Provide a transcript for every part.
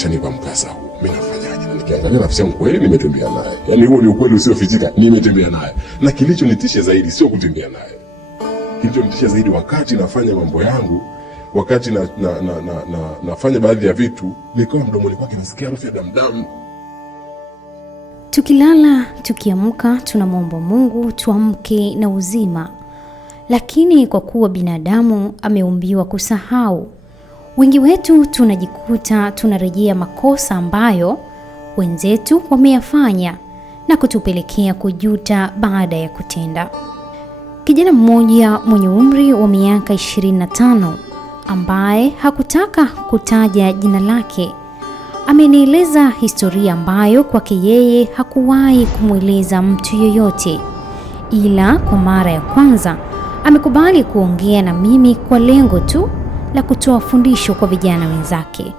kashanipa mkasa huu, mimi nafanyaje? Na nikiangalia nafsi yangu, kweli nimetembea naye. Yaani huo ni ukweli usiofichika, nimetembea naye. Na kilichonitisha zaidi sio kutembea naye. Kilichonitisha zaidi wakati nafanya mambo yangu, wakati nafanya baadhi ya vitu, nikawa mdomoni kwake nasikia harufu ya damu. Tukilala, tukiamka, tunamwomba Mungu tuamke na uzima. Lakini kwa kuwa binadamu ameumbiwa kusahau, wengi wetu tunajikuta tunarejea makosa ambayo wenzetu wameyafanya na kutupelekea kujuta baada ya kutenda. Kijana mmoja mwenye umri wa miaka 25 ambaye hakutaka kutaja jina lake amenieleza historia ambayo kwake yeye hakuwahi kumweleza mtu yoyote, ila kwa mara ya kwanza amekubali kuongea na mimi kwa lengo tu la kutoa fundisho kwa vijana wenzake.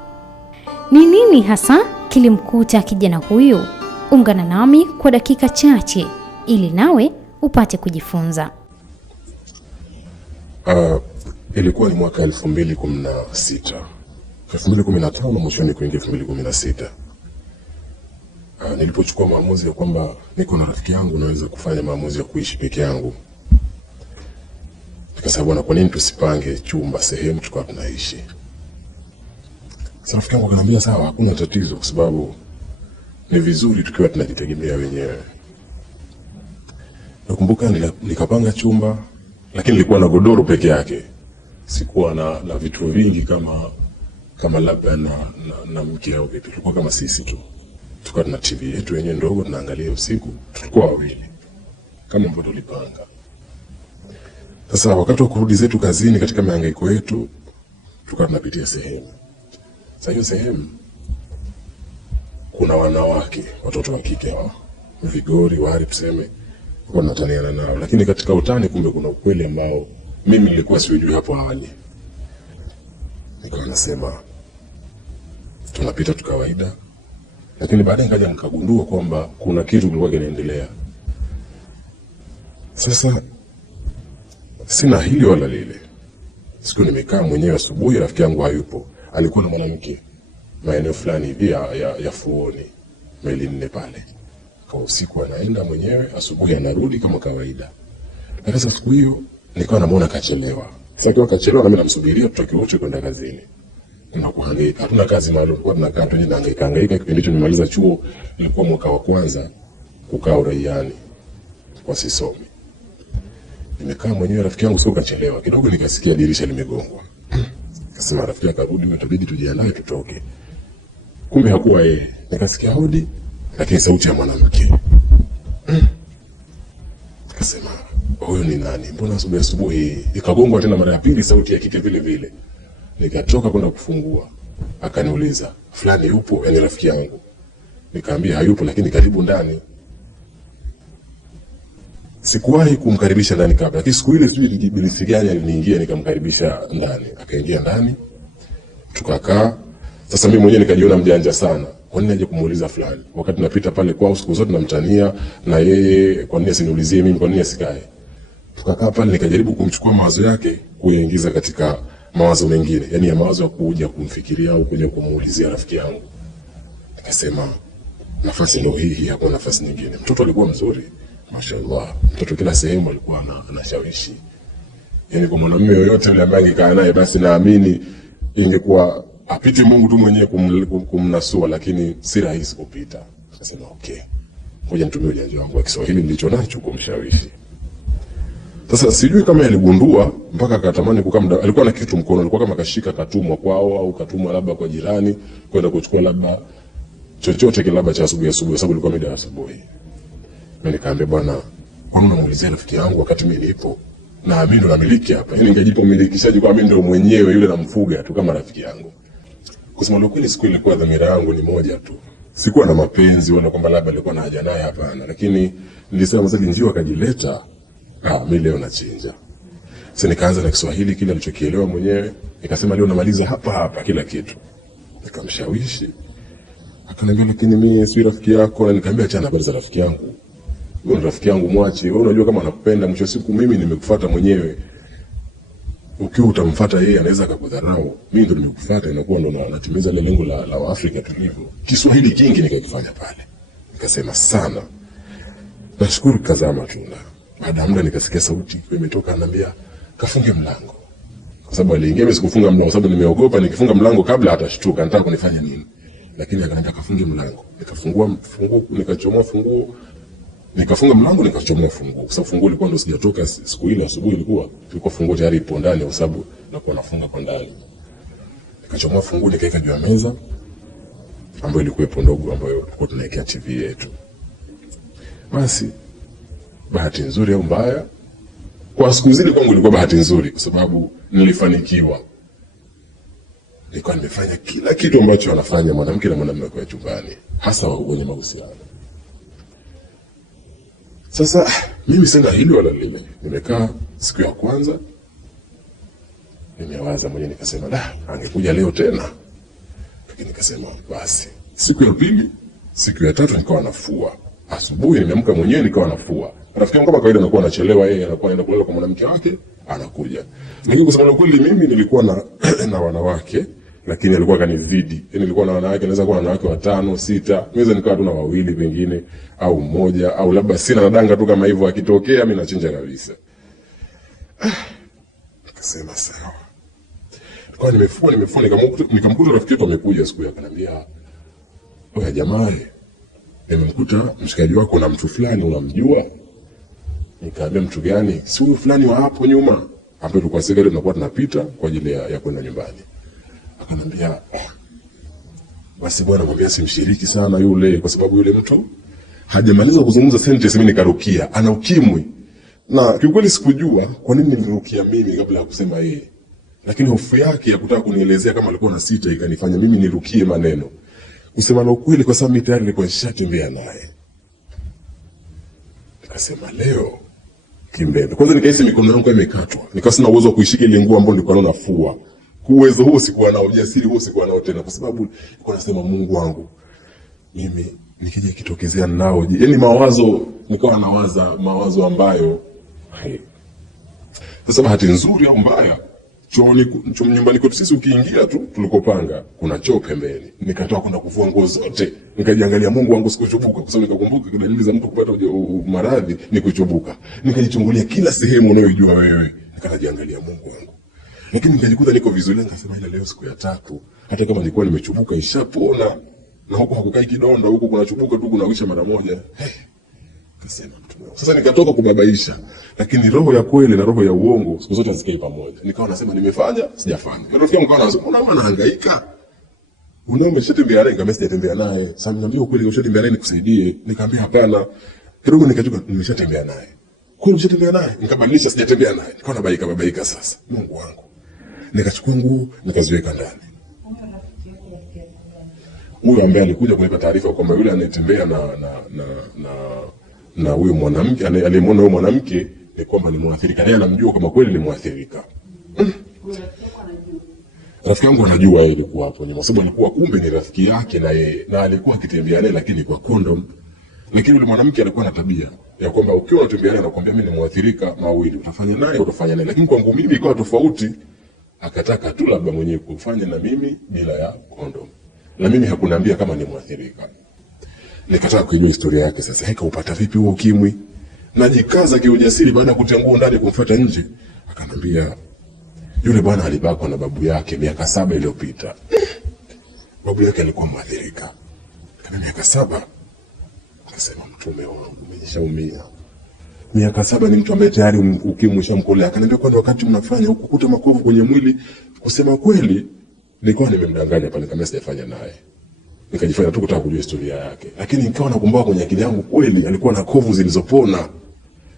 Ni nini hasa kilimkuta kijana huyu? Ungana nami kwa dakika chache ili nawe upate kujifunza. Ilikuwa ni mwaka 2016. 2015 mwishoni kuingia 2016. Nilipochukua maamuzi ya kwamba niko na rafiki yangu naweza kufanya maamuzi ya kuishi peke yangu. Nikasema bwana, kwa nini tusipange chumba sehemu tukao tunaishi? Sasa rafiki yangu akaniambia sawa, hakuna tatizo kwa sababu ni vizuri tukiwa tunajitegemea wenyewe. Nakumbuka nikapanga chumba, lakini nilikuwa na godoro peke yake. Sikuwa na vitu vingi kama labda na mke au vipi. Tulikuwa kama sisi tu. Tulikuwa na TV yetu yenyewe ndogo tunaangalia usiku. Tulikuwa wawili. Kama ambavyo tulipanga. Sasa wakati wa kurudi zetu kazini katika mihangaiko yetu, tulikuwa tunapitia sehemu. Sasa hiyo sehemu kuna wanawake, watoto wa kike hao, vigori, wari tuseme, kwa nataniana nao. Lakini katika utani kumbe kuna ukweli ambao mimi nilikuwa siujui hapo awali. Nikawa nasema tunapita tu kawaida, lakini baadaye nikaja nikagundua kwamba kuna kitu kilikuwa kinaendelea. Sasa sina hili wala lile. Siku nimekaa mwenyewe asubuhi, rafiki yangu hayupo. Alikuwa na mwanamke maeneo fulani hivi ya Fuoni, Meli 4 pale. Kwa usiku anaenda mwenyewe, asubuhi anarudi kama kawaida. Na sasa siku hiyo nikawa namuona kachelewa. Sasa kwa kachelewa na mimi namsubiria tutoke wote kwenda kazini. Tunakuhangaika. Hatuna kazi maalum, kwa tunakaa tu tunahangaika. Kipindi hicho nimemaliza chuo, ilikuwa mwaka wa kwanza kukaa uraiani kwa sisomi. Nimekaa mwenyewe, rafiki yangu sio kachelewa. Kidogo nikasikia dirisha limegongwa. Akasema rafiki akarudi, itabidi tujiandae tutoke. Kumbe hakuwa yeye. Nikasikia hodi, lakini sauti ya mwanamke. Akasema huyo ni nani? Mbona asubuhi ikagongwa tena mara ya pili, sauti ya kike vile vile. Nikatoka kwenda kufungua. Akaniuliza, fulani yupo? Yani rafiki yangu. Nikamwambia hayupo, lakini karibu ndani. Sikuwahi kumkaribisha ndani kabla. Lakini siku ile sijui ibilisi gani aliniingia nikamkaribisha ndani. Akaingia ndani. Tukakaa. Sasa mimi mwenyewe nikajiona mjanja sana. Kwa nini aje kumuuliza fulani? Wakati napita pale kwao siku zote namtania na yeye, kwa nini asiniulizie mimi, kwa nini asikae? Tukakaa pale nikajaribu kumchukua mawazo yake kuyaingiza katika mawazo mengine. Yaani ya mawazo ya kuja kumfikiria au kuja kumuulizia rafiki yangu. Nikasema nafasi ndio hii, hakuna nafasi nyingine. Mtoto alikuwa mzuri. Mashaallah. Mtoto kila sehemu alikuwa anashawishi. Yaani kwa mwanamume yoyote yule ambaye angekaa naye basi naamini ingekuwa apite Mungu tu mwenyewe kumnasua, lakini si rahisi kupita. Akasema okay, ngoja nitumie ujanja wangu wa Kiswahili nilicho nacho kumshawishi. Sasa sijui kama aligundua mpaka akatamani kukaa muda. Alikuwa na kitu mkono, alikuwa kama kashika katumwa kwao au katumwa labda kwa jirani kwenda kuchukua labda chochote kile labda cha asubuhi sababu ilikuwa mida ya asubuhi. Mimi nikaambia bwana, kwa nini unamuulizia rafiki yangu wakati mimi nipo? Na mimi ndo namiliki hapa. Yaani ningejipa umilikishaji kwa mimi ndo mwenyewe yule namfuga tu kama rafiki yangu. Kusema kweli siku ile kwa dhamira yangu ni moja tu. Sikuwa na mapenzi wala kwamba labda nilikuwa na haja naye, hapana. Lakini nilisema mzee njoo akajileta, mimi leo nachinja. Sasa nikaanza na Kiswahili kile alichokielewa mwenyewe. Nikasema leo namaliza hapa kila kitu. Nikamshawishi. Akaniambia lakini mimi si rafiki yako. Na nikamwambia achana habari za rafiki yangu. Wewe ni rafiki yangu, mwache. Wewe unajua kama nakupenda, mwisho siku mimi nimekufuata mwenyewe. ukiwa utamfuata yeye anaweza akakudharau. Mimi ndo nimekufuata, inakuwa ndo natimiza ile lengo la Afrika tulivyo. Kiswahili kingi nikakifanya pale. Nikasema sana. Nashukuru kazaa matunda. Baada ya muda nikasikia sauti imetoka ananiambia kafunge mlango. Kwa sababu aliingia, mimi sikufunga mlango kwa sababu nimeogopa nikifunga mlango kabla atashtuka anataka kunifanya nini. Lakini akaniambia kafunge mlango. Nikafungua funguo, nikachomoa funguo. Nikafunga mlango nikachomoa funguo. Kwa sababu funguo ilikuwa ndo sijatoka siku ile asubuhi, ilikuwa funguo tayari ipo ndani kwa sababu nakuwa nafunga kwa ndani. Nikachomoa funguo nikaweka juu ya meza ambayo ilikuwa ndogo ambayo tulikuwa tunawekea TV yetu. Basi bahati nzuri au mbaya, kwa siku zile kwangu ilikuwa bahati nzuri kwa sababu nilifanikiwa. Nilikuwa nimefanya kila kitu ambacho anafanya mwanamke na mwanamume kwa chumbani, hasa wenye mahusiano. Sasa mimi sina hili wala lile. Nimekaa siku ya kwanza nimewaza mwenyewe, nikasema angekuja leo tena. Lakini nikasema basi. Siku ya pili, siku ya tatu nikawa nafua. Asubuhi nimeamka mwenyewe nikawa nafua. Rafiki yangu kama kawaida anakuwa anachelewa, yeye anakuwa anaenda kulala kwa mwanamke wake, anakuja. Lakini kwa sababu kweli mimi nilikuwa na wanawake, lakini alikuwa kanizidi. Yaani nilikuwa na wanawake, naweza kuwa na wanawake 5, 6, naweza nikawa tu na 2 pengine au 1 au labda sina nadanga tu kama hivyo, akitokea mimi nachinja kabisa. Nikasema sawa. Kwa nimefua nikamkuta rafiki yetu amekuja siku yake, akaniambia oya jamaa, nimemkuta mshikaji wako na mtu fulani unamjua? Nikamwambia mtu gani? Si huyo fulani wa hapo nyuma ambaye tulikuwa sasa tunakuwa tunapita kwa ajili ya kwenda nyumbani. Akanambia basi bwana, mwambie simshiriki sana yule, kwa sababu yule mtu hajamaliza kuzungumza sentence mimi nikarukia ana ukimwi. Na kiukweli sikujua kwa nini nilirukia mimi kabla ya kusema yeye. Lakini hofu yake ya kutaka kunielezea kama alikuwa na sita ikanifanya mimi nirukie maneno. Kusema na ukweli, kwa sababu tayari nilikuwa nishatembea naye. Nikasema leo kimbele. Kwanza nikahisi mikono yangu imekatwa. Nikawa sina uwezo wa kuishika ile nguo ambayo nilikuwa nafua. Uwezo huo sikuwa nao, ujasiri huo sikuwa nao tena, kwa sababu nilikuwa nasema Mungu wangu, mimi nikija kitokezea nao, yaani mawazo, nikawa nawaza mawazo ambayo sasa bahati nzuri au mbaya, nyumbani kwetu sisi ukiingia tu tulikopanga kuna choo pembeni. Nikatoka kwenda kuvua nguo zote, nikajiangalia, Mungu wangu sikuchubuka, kwa sababu nikakumbuka dalili za mtu kupata maradhi ni kuchubuka. Nikajichungulia kila sehemu unayojua wewe, nikajiangalia, Mungu wangu. Lakini nikajikuta niko vizuri, nikasema ila leo siku ya 3, hata kama nilikuwa nimechubuka ishapona, na huko hakukai kidonda, huko kuna chubuka tu kunawisha mara moja. Kasema mtu. Sasa nikatoka kubabaisha, lakini roho ya kweli na roho ya uongo siku zote zikai pamoja. Nikawa nasema nimefanya, sijafanya. Rafiki yangu kawa anasema unaona anahangaika. Umeshatembea naye? Kama sijatembea naye. Sasa niambia ukweli, ushatembea naye nikusaidie? Nikamwambia hapana. Kidogo nikajuka nimeshatembea naye. Kwani umeshatembea naye? Nikabadilisha, sijatembea naye. Nikawa nababaika sasa. Mungu wangu. Nikachukua nguo nikaziweka ndani. Huyo ambaye alikuja kunipa taarifa kwamba yule anayetembea na huyo mwanamke aliyemwona huyo mwanamke ni kwamba ni mwathirika, naye anamjua kama kweli ni mwathirika. Rafiki yangu anajua yeye alikuwa hapo nyuma, sababu alikuwa kumbe ni rafiki yake na yeye, na alikuwa akitembea naye lakini kwa condom. Lakini yule mwanamke alikuwa na tabia ya kwamba ukiwa unatembea naye anakuambia mimi ni mwathirika mawili, utafanya naye. Lakini kwangu mimi ikawa tofauti. Akataka tu labda mwenyewe kufanya na mimi bila ya condom. Na mimi hakuniambia kama ni mwathirika. Nikataka kujua historia yake sasa. Heka upata vipi huo ukimwi? Najikaza kiujasiri baada ya kutia nguo ndani kumfuata nje. Akanambia yule bwana alibakwa na babu yake miaka 7 iliyopita. Babu yake alikuwa mwathirika. Kama miaka 7. Akasema mtume wangu nimeshaumia. Miaka 7 ni mtu ambaye tayari ukimwi ushamkolea. Akaniambia kwani wakati mnafanya huko kukuta makovu kwenye mwili, kusema kweli nilikuwa nimemdanganya pale kama sijafanya naye. Nikajifanya tu kutaka kujua historia yake. Lakini nikawa nakumbuka kwenye akili yangu kweli alikuwa na kovu zilizopona.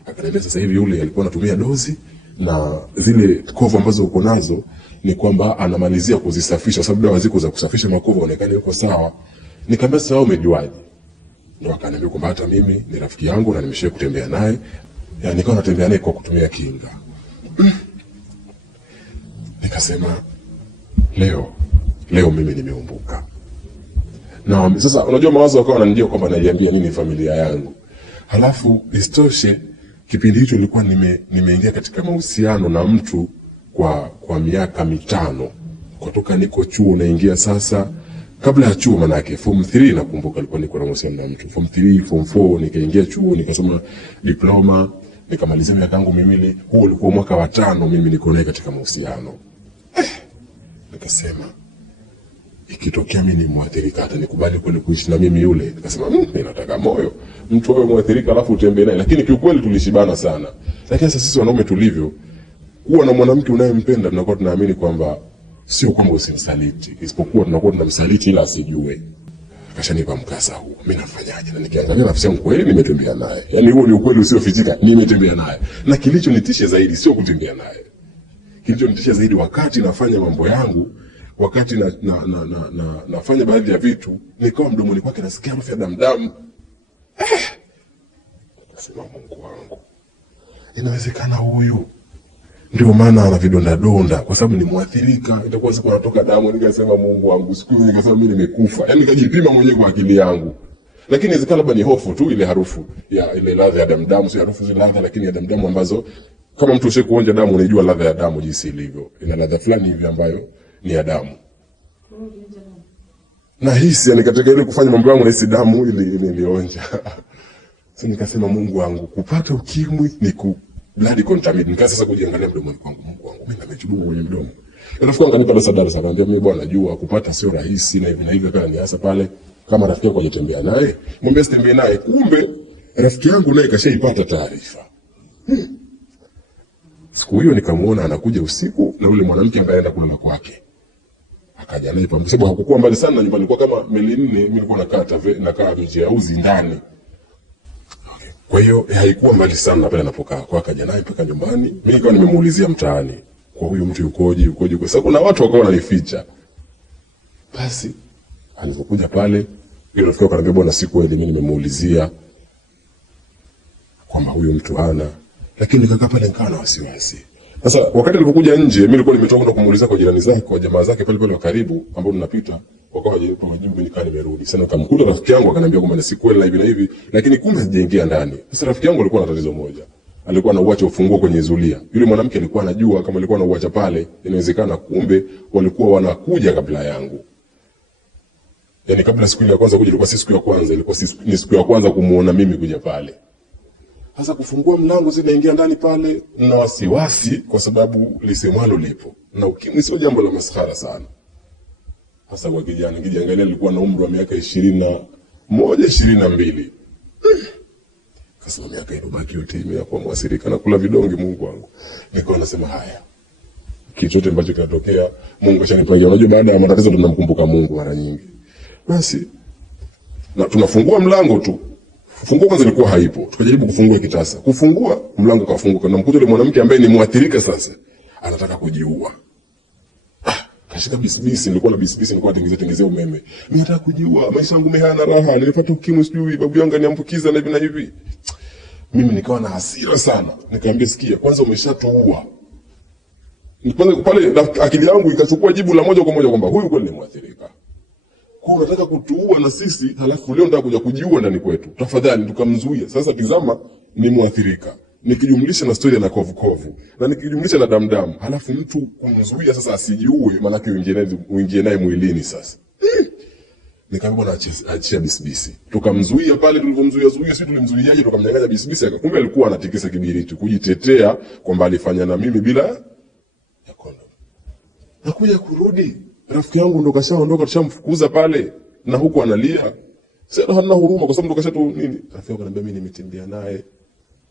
Akaniambia sasa hivi yule alikuwa anatumia dozi na zile kovu ambazo uko nazo ni kwamba anamalizia kuzisafisha, sababu dawa ziko za kusafisha makovu onekane yuko sawa. Nikamwambia sawa, umejuaje? Ndio akaniambia kwamba hata mimi ni rafiki yangu na nimeshawahi kutembea naye. Yaani nikawa natembea naye kwa kutumia kinga. Nikasema leo mimi nimeumbuka. Na sasa unajua mawazo yakawa yananijia kwamba naiambia nini familia yangu. Halafu istoshe kipindi hicho nilikuwa nimeingia katika mahusiano na mtu kwa miaka 5 kutoka niko chuo naingia sasa. Kabla ya chuo manake form 3 nakumbuka alikuwa niko na mahusiano na mtu. Form 3, form 4 nikaingia chuo nikasoma diploma, nikamalizia miaka yangu miwili. Huo ulikuwa mwaka wa 5 mimi niko naye katika mahusiano. Nikasema ikitokea mimi ni mwathirika hata nikubali kweli kuishi na mimi yule. Nikasema mimi nataka moyo. Mtu awe mwathirika alafu utembee naye. Lakini kiukweli tulishibana sana. Lakini sasa sisi wanaume tulivyo, kuwa na mwanamke unayempenda tunakuwa tunaamini kwamba sio kwamba usimsaliti, isipokuwa tunakuwa tunamsaliti ila asijue. Akashanipa mkasa huu. Mimi nafanyaje? Na nikiangalia nafsi yangu kweli nimetembea naye. Yaani huo ni ukweli usiofichika, nimetembea naye. Na kilichonitisha zaidi sio kutembea naye. Kilichonitisha zaidi wakati nafanya mambo yangu, wakati nafanya baadhi ya vitu, nikawa mdomoni kwake nasikia harufu ya damu. Nikasema Mungu wangu, inawezekana huyu ndio maana ana vidonda donda kwa sababu ni mwathirika, itakuwa siku anatoka damu. Nikasema Mungu wangu, siku hiyo nikasema mimi nimekufa. Yaani nikajipima mwenyewe kwa akili yangu. Lakini inawezekana labda ni hofu tu, ile harufu ya ile ladha ya damu, si harufu zile ladha, lakini ya damu ambazo kama mtu ushakuonja damu unajua ladha ya damu jinsi ilivyo. Ina ladha fulani hivi ambayo ni ya damu. Na hisi yani katika ile kufanya mambo yangu na hisi damu ile nilionja. Sasa nikasema Mungu wangu, kupata ukimwi ni blood contaminant. Nikaanza sasa kujiangalia mdomoni kwangu, Mungu wangu mimi nimechubuka kwenye mdomo. Rafiki wangu akanipa darasa akaniambia mimi bwana najua kupata sio rahisi na hivi na hivi, kana niasa pale kama rafiki yako ajitembea naye, mwambie sitembee naye. Kumbe rafiki yangu naye kashaipata taarifa. Siku hiyo nikamuona anakuja usiku na yule mwanamke ambaye anaenda kulala kwake. Akaja naye pamoja, sababu hakukuwa mbali sana na nyumbani, kwa kama meli 4 mimi nilikuwa nakaa Vijiauzi ndani. Kwa hiyo haikuwa mbali sana pale anapokaa. Kwa akaja naye mpaka nyumbani. Mimi nilikuwa nimemuulizia mtaani, kwa huyu mtu yukoje. Kwa sababu kuna watu wakawa wananificha. Basi alipokuja pale, yule rafiki akaniambia bwana, siku ile mimi nimemuulizia kwamba huyu mtu hana. Lakini nikakaa pale nikawa na wasiwasi. Sasa wakati alipokuja nje, mimi nilikuwa nimetoka na kumuuliza kwa jirani zake, kwa jamaa zake pale wa karibu ambao tunapita, wakawa hawajipa majibu. Mimi nikaa nimerudi. Sasa nikamkuta rafiki yangu akaniambia kwamba si kweli na hivi na hivi, lakini kumbe hajaingia ndani. Sasa rafiki yangu alikuwa na tatizo moja. Alikuwa anauacha ufunguo kwenye zulia. Yule mwanamke alikuwa anajua kama alikuwa anauacha pale, inawezekana kumbe walikuwa wanakuja kabla yangu. Yaani kabla siku ile ya kwanza kuja, ilikuwa si siku ya kwanza, ilikuwa ni siku ya kwanza kumuona mimi kuja pale. Sasa kufungua mlango zinaingia ndani pale na wasiwasi kwa sababu lisemwalo lipo. Na ukimwi sio jambo la maskhara sana. Hasa kwa kijana, nikijiangalia nilikuwa na umri wa miaka 21, 22. Kasema miaka iliyobaki yote imekuwa mwathirika na kula vidonge. Mungu wangu. Nikawa nasema haya. Kitu chote ambacho kinatokea Mungu ashanipangia. Unajua baada ya matatizo tunamkumbuka Mungu mara nyingi. Basi na tunafungua mlango tu. Funguo kwanza ilikuwa haipo. Tukajaribu kufungua kitasa. Kufungua mlango kafunguka na mkuta yule mwanamke ambaye ni mwathirika sasa anataka kujiua. Kashika bisibisi, nilikuwa na bisibisi, nilikuwa natengenezea umeme. Mimi nataka kujiua, maisha yangu hayana raha, nilipata ukimwi sijui babu yangu aniambukiza na hivi na hivi. Mimi nikawa na hasira sana. Nikamwambia sikia, kwanza umeshatuua. Kwanza pale akili yangu ikachukua jibu la moja kwa moja kwamba huyu kweli ni mwathirika. Kwa unataka kutuua na sisi, halafu leo nataka kuja kujiua ndani kwetu. Tafadhali tukamzuia. Sasa tizama ni mwathirika. Nikijumlisha na story na kovu na nikijumlisha na damu, halafu mtu kumzuia sasa asijiue, maana yake uingie naye mwilini sasa. Nikamwambia na achia bisibisi. Tukamzuia pale, tulivomzuia sisi tulimzuiaje, tukamnyang'anya bisibisi. Kumbe alikuwa anatikisa kibiriti kujitetea kwamba alifanya na mimi bila ya kondom. Nakuja kurudi, rafiki yangu ndo kashaondoka, tushamfukuza pale na huko analia. Sasa hana huruma kwa sababu ndo kashatu nini. Rafiki yangu ananiambia mimi nimetembea naye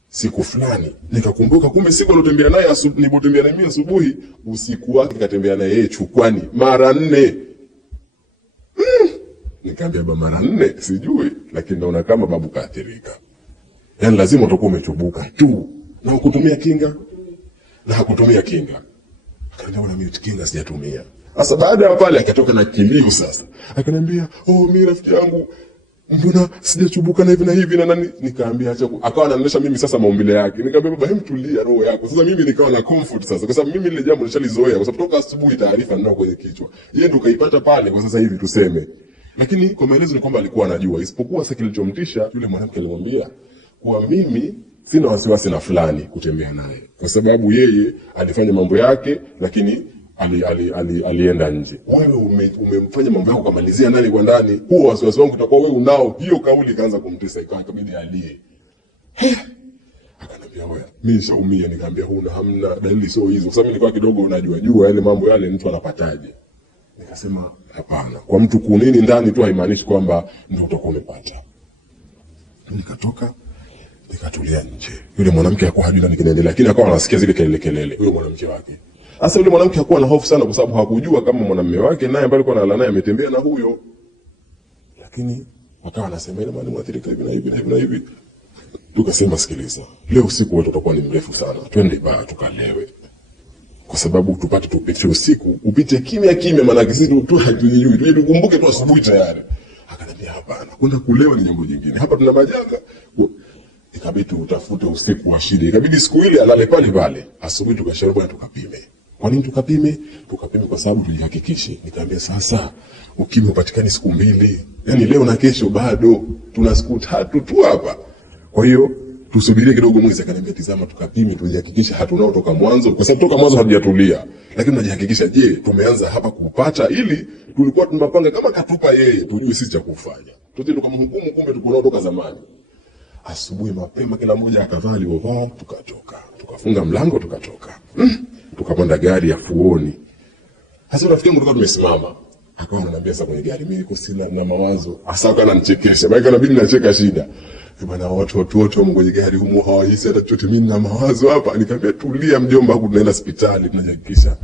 siku fulani. Nikakumbuka kumbe siku alotembea naye nilipotembea naye asubuhi, usiku wake katembea naye yeye chukwani mara 4. Nikamwambia baba mara 4 sijui, lakini naona kama babu kaathirika. Yaani lazima utakuwa umechubuka tu. Na ukutumia kinga? Na hakutumia kinga. Akaniambia mimi kinga sijatumia. Sasa baada ya pale akatoka na kilio sasa. Akaniambia, mimi rafiki yangu mbona sijachubuka na hivi na hivi na nani. Nikaambia acha, akawa ananionyesha mimi sasa maumbile yake. Nikamwambia baba, hem tulia roho yako. Sasa mimi nikawa na comfort sasa, kwa sababu mimi ile jambo nishalizoea, kwa sababu toka asubuhi taarifa ninao kwenye kichwa. Yeye ndo kaipata pale kwa sasa hivi tuseme. Lakini kwa maelezo ni kwamba alikuwa anajua, isipokuwa sasa kilichomtisha yule mwanamke alimwambia kwa mimi sina wasiwasi na fulani kutembea naye, kwa sababu yeye alifanya mambo yake, lakini alienda nje. Wewe umemfanya mambo yako kamalizia ndani kwa ndani, huo wasiwasi wangu utakuwa wewe unao. Hiyo kauli ikaanza kumtesa, ikabidi alie. Akaniambia wewe, mimi nishaumia. Nikamwambia huna hamna dalili sio hizo, kwa sababu nilikuwa kidogo unajua yale mambo yale mtu anapataje. Nikasema hapana, kwa mtu kunini ndani tu haimaanishi kwamba ndio utakuwa umepata. Nikatoka nikatulia nje. Yule mwanamke alikuwa hajui nini kinaendelea, lakini akawa anasikia zile kelele huyo mwanamke wake. Sasa yule mwanamke hakuwa na hofu sana, kwa sababu hakujua kama mwanamume wake naye ambaye alikuwa analala naye ametembea na huyo. Lakini akawa anasema ile maana mwathirika hivi na hivi na hivi na hivi. Tukasema sikiliza, leo usiku wetu utakuwa ni mrefu sana, twende baa tukalewe, kwa sababu tupate tupitie usiku, upite kimya, maana sisi tu hatujui, tuje tukumbuke tu asubuhi tayari. Akaniambia hapana, kwenda kulewa ni jambo jingine, hapa tuna majanga. Ikabidi utafute usiku wa shida, ikabidi siku ile alale pale. Asubuhi tukashauri bwana tukapime. Kwa nini tukapime? Tukapime kwa sababu tujihakikishe. Nikamwambia sasa ukimwi upatikane siku 2, yani leo na kesho bado tuna siku 3 tu hapa, kwa hiyo tusubirie kidogo mwezi. Akaniambia tizama, tukapime tujihakikishe hatuna toka mwanzo, kwa sababu toka mwanzo hatujatulia, lakini tunajihakikisha je tumeanza hapa kupata, ili tulikuwa tunapanga kama katupa yeye tujue sisi cha kufanya, tuti tukamhukumu kumbe tuko nao toka zamani. Asubuhi mapema kila mmoja akavaa alivyovaa, tukatoka, tukafunga mlango, tukatoka. Tukapanda gari ya Fuoni. Sasa rafiki yangu tulikuwa tumesimama, akawa ananiambia sasa kwenye gari, mimi niko sina na mawazo. Hasa kana nichekesha, maana inabidi nacheka shida. Bwana watu wote kwenye gari humo hawahisi hata chochote, mimi na mawazo hapa. Nikamwambia tulia mjomba, huku tunaenda hospitali tunajihakikisha.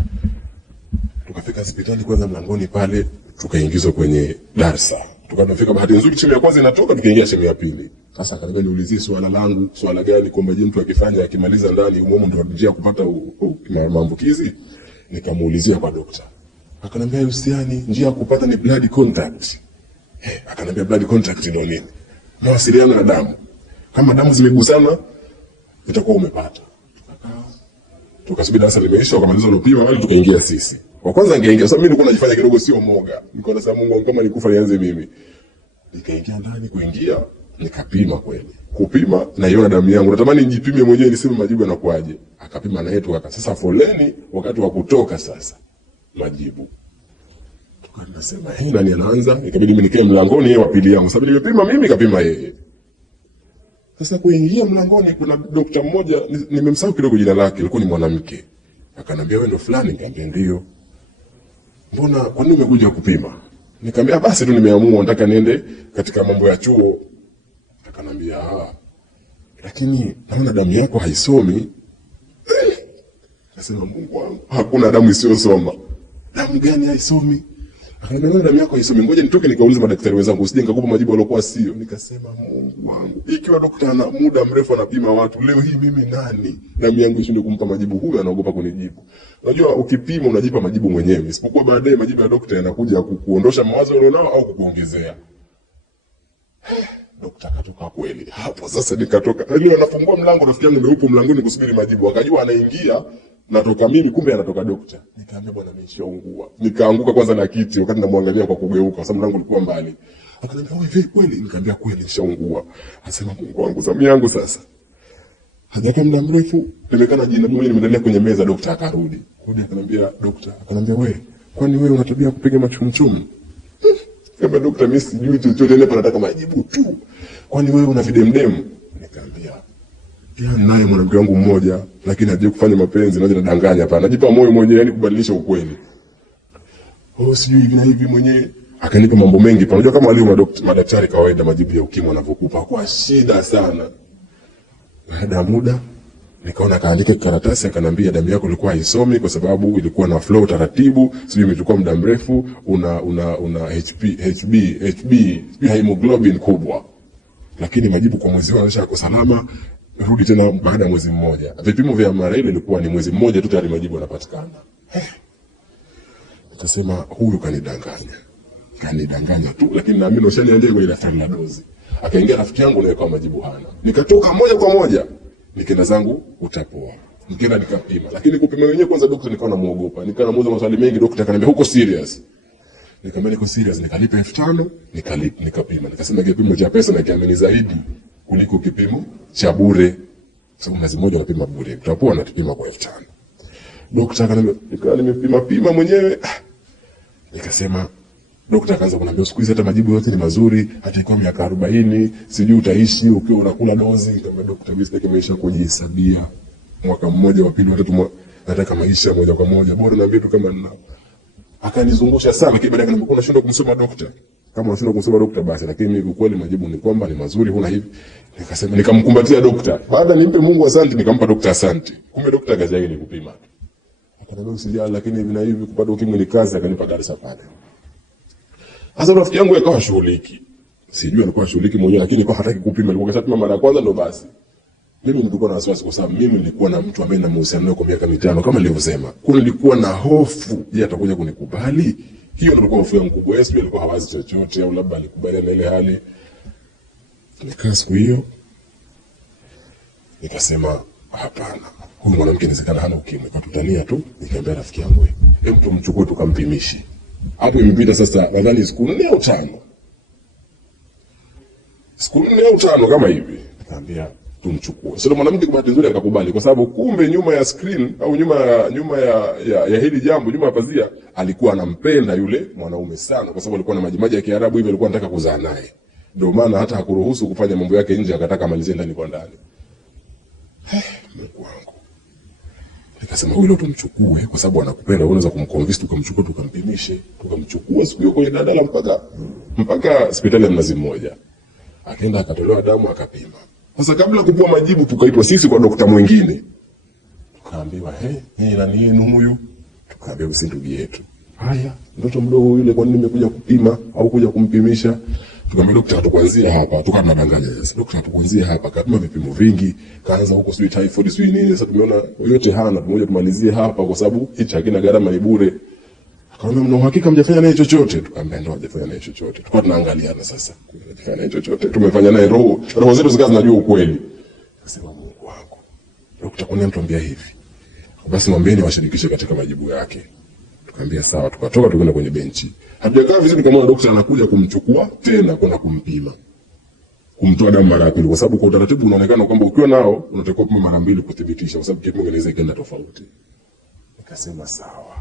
Tukafika hospitali kwanza, mlangoni pale tukaingizwa kwenye darasa. Tukafika, bahati nzuri chembe ya kwanza inatoka, tukaingia chembe ya pili. Sasa akaniambia niulizie swala gani, kwamba je mtu akifanya akimaliza ndani humo ndio njia kupata maambukizi? Nikamuulizia kwa daktari. Akaniambia husiani, njia ya kupata ni blood contact. Akaniambia blood contact ndio nini? Mawasiliano ya damu. Kama damu zimegusana itakuwa umepata. Tukasubiri darasa limeisha, wakamaliza unapima wale, tukaingia sisi. Kwa kwanza angeingia, sababu mimi nilikuwa najifanya kidogo sio moga. Nilikuwa nasema Mungu kama nikufa nianze mimi. Nikaingia ndani, kuingia nikapima kweli. Kupima naiona damu yangu. Natamani nijipime mwenyewe niseme majibu yanakuaje. Akapima na yetu kaka. Sasa foleni wakati wa kutoka sasa majibu. Tukasema nani anaanza? Ikabidi mimi nikae mlangoni, yeye wa pili yangu. Sababu nimepima mimi, kapima yeye. Sasa kuingia mlangoni kuna daktari mmoja, nimemsahau kidogo jina lake, alikuwa ni mwanamke. Akaniambia wewe ndo fulani? Nikamwambia ndio. Mbona kwa nini umekuja kupima? Nikamwambia basi tu nimeamua nataka niende katika mambo ya chuo. Akaniambia lakini naona damu yako haisomi. Nasema Mungu wangu, hakuna damu isiyosoma. Damu gani haisomi? Akaniambia damu yako haisomi, ngoja nitoke nikaulize madaktari wenzangu usije nikakupa majibu yaliokuwa sio. Nikasema Mungu wangu, ikiwa daktari ana muda mrefu anapima watu, leo hii mimi nani damu yangu ishinde kumpa majibu? Huyu anaogopa kunijibu. Unajua ukipima unajipa majibu mwenyewe, isipokuwa baadaye majibu ya daktari yanakuja kukuondosha mawazo ulionao au kukuongezea. Daktari katoka kweli. Hapo sasa nikatoka. Leo anafungua mlango, rafiki yangu ndio yupo mlangoni kusubiri majibu. Akajua anaingia, natoka mimi, kumbe anatoka daktari. Nikamwambia bwana mimi nishaungua. Nikaanguka kwanza na kiti wakati namwangalia kwa kugeuka, kwa sababu mlango ulikuwa mbali. Akaniambia wewe vipi kweli? Nikamwambia kweli nishaungua. Anasema Mungu wangu, zamu yangu sasa. Hajakaa muda mrefu, nimekana jina mimi nimeendelea kwenye meza, daktari akarudi. Kurudi akaniambia daktari, akaniambia wewe, kwani wewe una tabia kupiga machumchum? Kama daktari mimi sijui chochote, ile nataka majibu tu. Kwani wewe una videmdem? Nikamwambia pia naye mwanamke wangu mmoja, lakini hajui kufanya mapenzi, naje nadanganya hapa. Najipa moyo mwenyewe, yani kubadilisha ukweli. Sijui hivi na hivi mwenyewe. Akanipa mambo mengi. Unajua kama wale madaktari kawaida majibu ya ukimwi wanavyokupa kwa shida sana. Baada ya muda nikaona kaandika karatasi, akaniambia damu yako ilikuwa haisomi kwa sababu ilikuwa na flow taratibu, sijui imechukua muda mrefu, una HB hemoglobin kubwa. Lakini majibu kwa mwezi wao yako salama, rudi tena baada ya mwezi mmoja. Vipimo vya mara ile ilikuwa ni mwezi mmoja tu tayari majibu yanapatikana. Nikasema huyu kanidanganya tu, lakini naamini ushaniambia kwa ile daftari la dozi. Akaingia rafiki yangu na kwa majibu hana. Nikatoka moja kwa moja, nikaenda zangu utapoa. Nikaenda nikapima, lakini kupima wenyewe kwanza daktari nikawa namuogopa. Nikamuuliza maswali mengi, daktari akaniambia huko serious. Nikamwambia niko serious, nikalipa 5,000, nikapima. Nikasema kipimo cha pesa na kiamini zaidi kuliko kipimo cha bure. sababu mwezi mmoja unapima bure, tutakuwa natupima kwa 5,000. Daktari akaniambia, nimepima pima mwenyewe. Nikasema, daktari akaanza kuniambia siku hizi hata majibu yote ni mazuri, hata ikiwa miaka 40 sijui utaishi ukiwa unakula dozi. Nikamwambia daktari, mimi sitaki maisha kujihesabia mwaka mmoja wa pili wa tatu, nataka maisha moja kwa moja, bora niambie tu kama nina. Akanizungusha sana, lakini baadaye akaniambia unashindwa kumsoma daktari. Kama unashindwa kumsoma daktari basi, lakini ukweli majibu ni kwamba ni mazuri, huna hivi. Nikasema, nikamkumbatia daktari. Baada nimpe Mungu asante, nikampa daktari asante. Kumbe daktari kazi yake ni kupima. Akaniambia usijali, lakini hivi na hivi kupata ukimwi ni kazi. Akanipa darasa pale. Sasa rafiki yangu akawa shughuliki. Sijui alikuwa shughuliki mwenyewe, lakini kwa hataki kupima. Alikuwa kashapima mara ya kwanza ndo basi. Mimi nilikuwa na wasiwasi kwa sababu mimi nilikuwa na mtu ambaye na mahusiano naye kwa miaka 5 kama nilivyosema. Kuna nilikuwa na hofu, je, atakuja kunikubali? Hiyo ndio ilikuwa hofu yangu kubwa. Yesu alikuwa hawazi chochote au labda alikubaliana na ile hali. Nikaa siku hiyo nikasema hapana. Huyu mwanamke inawezekana hana ukimwi, kwa tutania tu. Nikamwambia rafiki yangu, hebu tumchukue tukampimishi. Hapo imepita sasa nadhani siku 4 au 5. Siku 4 au 5 kama hivi. Nikamwambia tumchukue. Sio mwanamke kwa bahati nzuri akakubali, kwa sababu kumbe nyuma ya screen au nyuma ya hili jambo, nyuma ya pazia alikuwa anampenda yule mwanaume sana, kwa sababu alikuwa na majimaji ya Kiarabu hivi, alikuwa anataka kuzaa naye. Ndio maana hata hakuruhusu kufanya mambo yake nje, akataka amalizie ndani kwa ndani. Mungu wangu. Nikasema huyu leo tumchukue kwa sababu anakupenda, unaweza kumconvince tukamchukua tukampimishe. Tukamchukua siku hiyo kwenye dadala mpaka hospitali ya Mnazi Mmoja. Akaenda akatolewa damu akapima. Sasa kabla kupewa majibu tukaitwa sisi kwa daktari mwingine. Tukaambiwa, "Yeye nani yenu huyu?" Tukaambiwa si ndugu yetu. Haya, mtoto mdogo yule kwa nini nimekuja kupima au kuja kumpimisha? Tukamwambia daktari, tukuanzie hapa. Tukawa tunadanganya sasa. Daktari, tukuanzie hapa. Kapima vipimo vingi, kaanza huko sweet typhoid, sweet nini. Sasa tumeona yote hana, tumoja tumalizie hapa kwa sababu hichi hakina gharama, ni bure. Akamwambia, mna uhakika mjafanya naye chochote? Tukamwambia ndio, hajafanya naye chochote. Tukawa tunaangaliana sasa. Hajafanya naye chochote. Tumefanya naye roho zetu zikawa zinajua ukweli. Akasema, Mungu wangu. Daktari, kwa nini mtuambia hivi? Basi mwambieni washirikishe katika majibu yake. Tukamwambia sawa, tukatoka tukaenda kwenye benchi. Hatujakaa vizuri kama daktari anakuja kumchukua tena kwenda kumpima. Kumtoa damu mara ya pili, kwa sababu kwa utaratibu unaonekana kwamba ukiwa nao unatakiwa kupima mara 2 kudhibitisha, kwa sababu kipimo kinaweza kwenda tofauti. Nikasema sawa.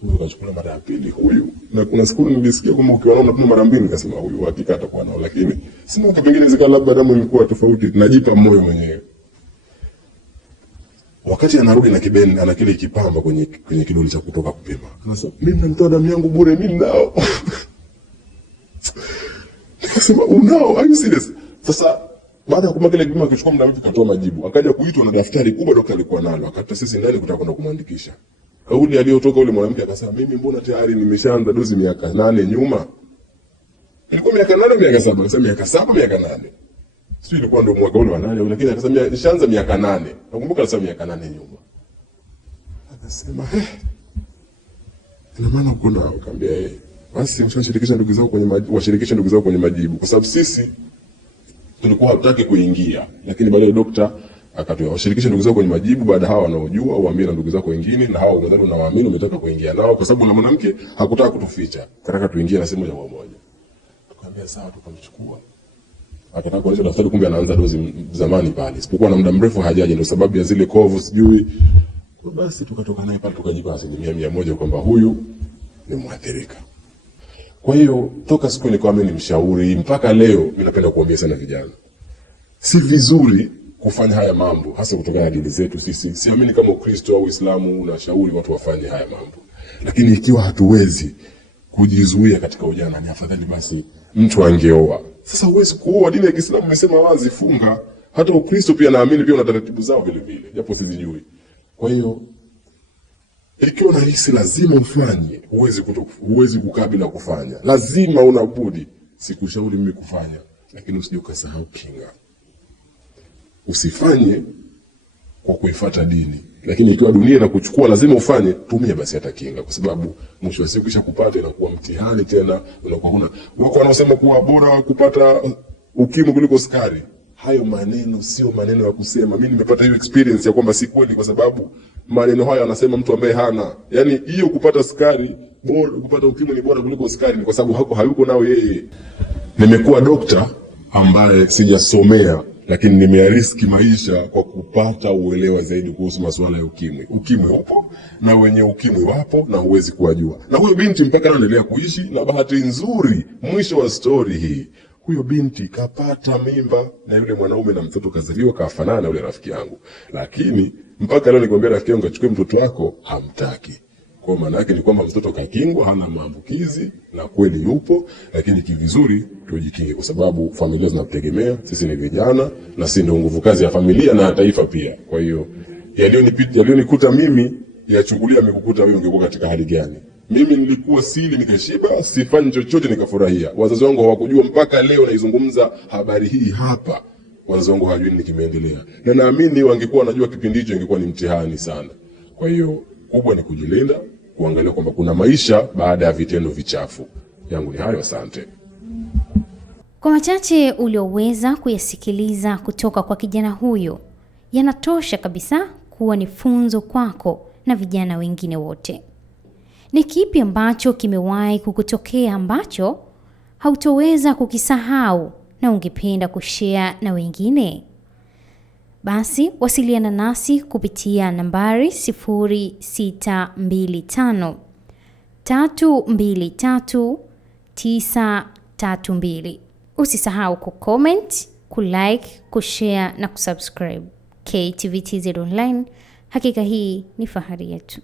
Huyu kachukua mara ya pili huyu. Na kuna siku nilisikia kwamba ukiwa nao unapima mara 2, nikasema huyu hakika atakuwa nao, lakini sina kipengele inaweza labda damu ilikuwa tofauti. Najipa moyo mwenyewe. Wakati anarudi na kibeni ana kile kipamba kwenye kidole cha kutoka kupima. Anasema, mimi namtoa damu yangu bure, mimi nao. Nikasema, unao? Are you serious? Sasa baada ya kumaliza kile kipimo akichukua muda mrefu katoa majibu. Akaja kuitwa na daftari kubwa daktari alikuwa nalo. Akatuta sisi ndani kutaka kwenda kumwandikisha. Kauli aliyotoka yule mwanamke akasema, mimi mbona tayari nimeshaanza dozi miaka 8 nyuma. Ilikuwa miaka 8 miaka 7, akasema miaka 7 miaka 8. Sio ilikuwa ndio mwaka ule wa 8, lakini akasema nishaanza miaka 8. Nakumbuka alisema miaka 8 nyuma. Akasema, ina maana uko nao? Akamwambia basi washirikisha ndugu zao kwenye washirikishe ndugu zao kwenye majibu, kwa sababu sisi tulikuwa hatutaki kuingia, lakini baadaye daktari akatoa washirikishe ndugu zao kwenye majibu. Baada hawa wanaojua uambie na ndugu zako wengine, na hao unadhani unawaamini umetaka kuingia nao, kwa sababu na mwanamke hakutaka kutuficha, kataka tuingie na simu moja kwa moja. Tukamwambia sawa, tukamchukua. Akataka kuonyesha daftari, kumbe anaanza dozi zamani pale, isipokuwa na muda mrefu hajaje, ndio sababu ya zile kovu sijui. Basi tukatoka naye pale tukajipa 100% kwamba huyu ni mwathirika. Kwa hiyo toka siku ile kwa mimi ni mshauri mpaka leo, mimi napenda kuambia sana vijana, si vizuri kufanya haya mambo, hasa kutokana na dini zetu sisi. Siamini kama Ukristo au Uislamu unashauri watu wafanye haya mambo, lakini ikiwa hatuwezi kujizuia katika ujana, ni afadhali basi mtu angeoa. Sasa huwezi kuoa, dini ya Kiislamu imesema wazi, funga. Hata Ukristo pia naamini pia una taratibu zao vile vile, japo sizijui. Kwa hiyo ikiwa unahisi lazima ufanye, huwezi kukaa bila kufanya. Lazima unabudi. Sikushauri mimi kufanya, lakini usije ukasahau kinga. Usifanye kwa kuifuata dini, lakini ikiwa dunia inakuchukua lazima ufanye, tumia basi hata kinga, kwa sababu mwisho wa siku kisha kupata inakuwa mtihani tena. Unakuwa huna wako wanaosema kuwa bora kupata ukimwi kuliko sukari. Hayo maneno sio maneno ya kusema. Mimi nimepata hiyo experience ya kwamba si kweli, kwa sababu maneno hayo anasema mtu ambaye hana. Yaani hiyo kupata sukari bora, kupata ukimwi ni bora kuliko sukari, ni kwa sababu hayuko nao yeye. Nimekuwa dokta ambaye sijasomea lakini nimeyariski maisha kwa kupata uelewa zaidi kuhusu masuala ya ukimwi. Ukimwi upo na wenye ukimwi wapo na huwezi kuwajua. Na huyo binti mpaka anaendelea kuishi, na bahati nzuri mwisho wa story hii huyo binti kapata mimba na yule mwanaume na mtoto kazaliwa kafanana na yule rafiki yangu. Lakini mpaka leo nikwambia rafiki yangu achukue mtoto wako hamtaki. Kwa maana yake ni kwamba mtoto kakingwa, hana maambukizi na kweli yupo, lakini kivizuri tujikinge kwa sababu familia zinatutegemea, sisi ni vijana na sisi ndio nguvu kazi ya familia na taifa pia. Kwa hiyo yalionikuta mimi yachungulia amekukuta wewe, ungekuwa katika hali gani? Mimi nilikuwa sili nikashiba, sifanyi chochote nikafurahia. Wazazi wangu hawakujua mpaka leo naizungumza habari hii hapa. Wazazi wangu hawajui nini kimeendelea. Na naamini wangekuwa wanajua kipindi hicho ingekuwa ni mtihani sana. Kwa hiyo kubwa ni kujilinda, kuangalia kwamba kuna maisha baada ya vitendo vichafu. Yangu ni hayo, asante. Kwa machache ulioweza kuyasikiliza kutoka kwa kijana huyo, yanatosha kabisa kuwa ni funzo kwako na vijana wengine wote. Ni kipi ambacho kimewahi kukutokea ambacho hautoweza kukisahau na ungependa kushare na wengine? Basi wasiliana nasi kupitia nambari 0625 323 932. Usisahau kucomment, kulike, kushare na kusubscribe. KTVTZ Online, hakika hii ni fahari yetu.